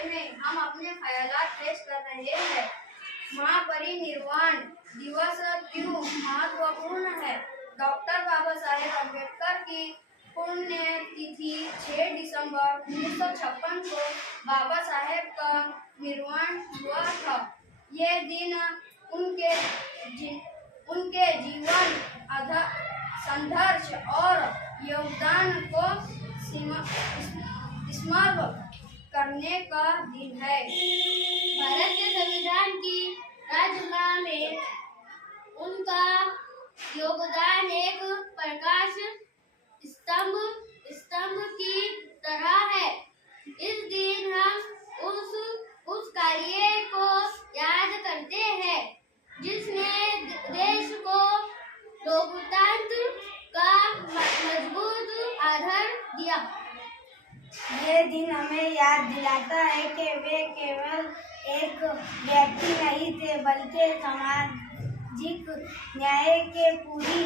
बारे में हम अपने ख्यालात पेश कर रहे हैं। महापरिनिर्वाण दिवस क्यों महत्वपूर्ण है? डॉक्टर बाबा साहेब अम्बेडकर की पुण्यतिथि 6 दिसंबर 1956 को बाबा साहेब का निर्वाण हुआ था। ये दिन उनके जीवन, संघर्ष और योगदान को स्मरण करने का दिन है। भारत के संविधान की रचना में उनका योगदान एक प्रकाश स्तंभ की तरह है। इस दिन हम उस कार्य को याद करते हैं जिसने देश को लोकतंत्र का मजबूत आधार दिया। ये दिन हमें याद दिलाता है कि वे केवल एक व्यक्ति नहीं थे, बल्कि सामाजिक न्याय के पूरी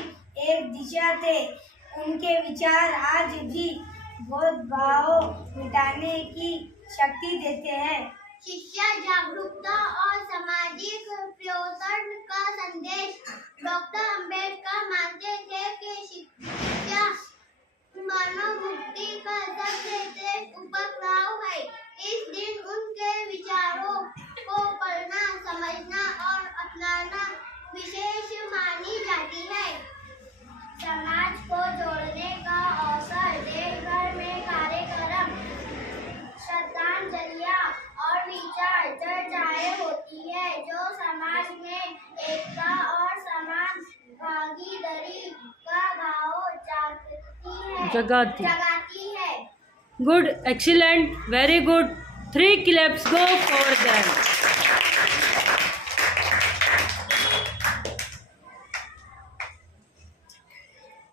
एक दिशा थे। उनके विचार आज भी भेदभाव मिटाने की शक्ति देते हैं। शिक्षा, जागरूकता और सामाजिक परिवर्तन का संदेश। डॉक्टर अम्बेडकर मानते थे कि शिक्षा मानव मुक्ति का सबसे श्रेष्ठ उपक्रम है। इस दिन उनके विचारों को पढ़ना, समझना और अपनाना विशेष मानी जाती है। समाज को जोड़ने का अवसर, देश भर में कार्यक्रम, श्रद्धांजलियां और विचार चर्चाएं होती है जो समाज में एकता और समान भागीदारी का भाव जगाती है। Good, excellent, very good. 3 claps go for them.